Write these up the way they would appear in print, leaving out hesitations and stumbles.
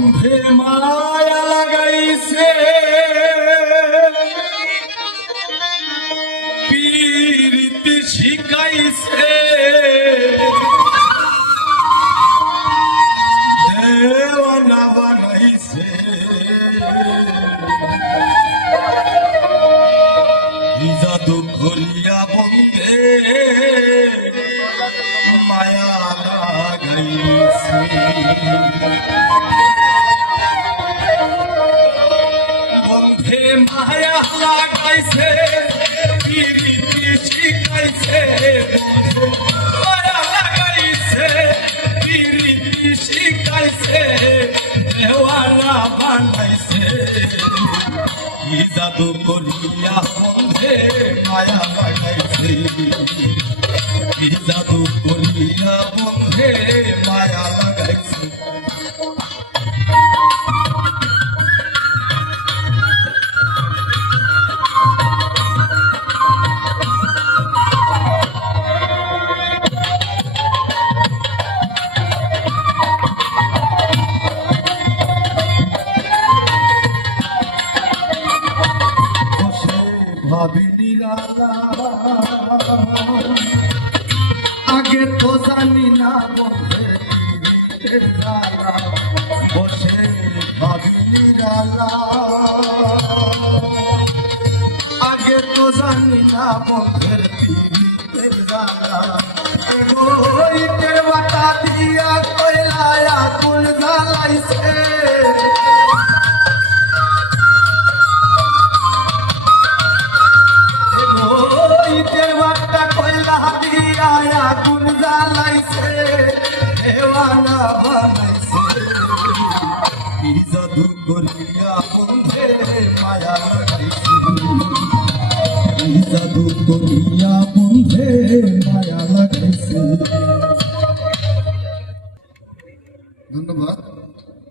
বন্ধে মায়া লাগাইছে পীরিতি শিখাইছে দেওয়ানা বানাইছে জাদু করিয়া বন্ধে মায়া লাগাইছে বন্ধে মায়া লাগাইছে পীরিতি শিখাইছে মায়া লাগাইছে পীরিতি শিখাইছে দেওয়ানা বানাইছে কি জাদু করিয়া বন্ধে মায়া লাগাইছে কি জাদু করিয়া বন্ধে মায়া লাগাইছে ভাবিনি রাধা আগে তো জানি না বসে ভাবিনি রাধা আগে তো জানি না বন্ধের পীড়িতের জ্বালা ওইটের বাটা দিয়া কয়লায়া কুল জ্বালাইছে আগুন জ্বালাইছে দেওয়ানা বানাইছে কি জাদু করিয়া বন্ধে মায়া লাগাইছে কি জাদু করিয়া বন্ধে মায়া লাগাইছে। ধন্যবাদ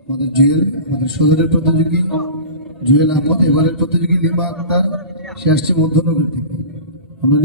আমাদের জুয়েল, আমাদের সদরের প্রতিযোগী জুয়েল আহমদ। এবারের প্রতিযোগী লিমা আক্তার, সে আসছে মধ্যনগর থেকে। আমরা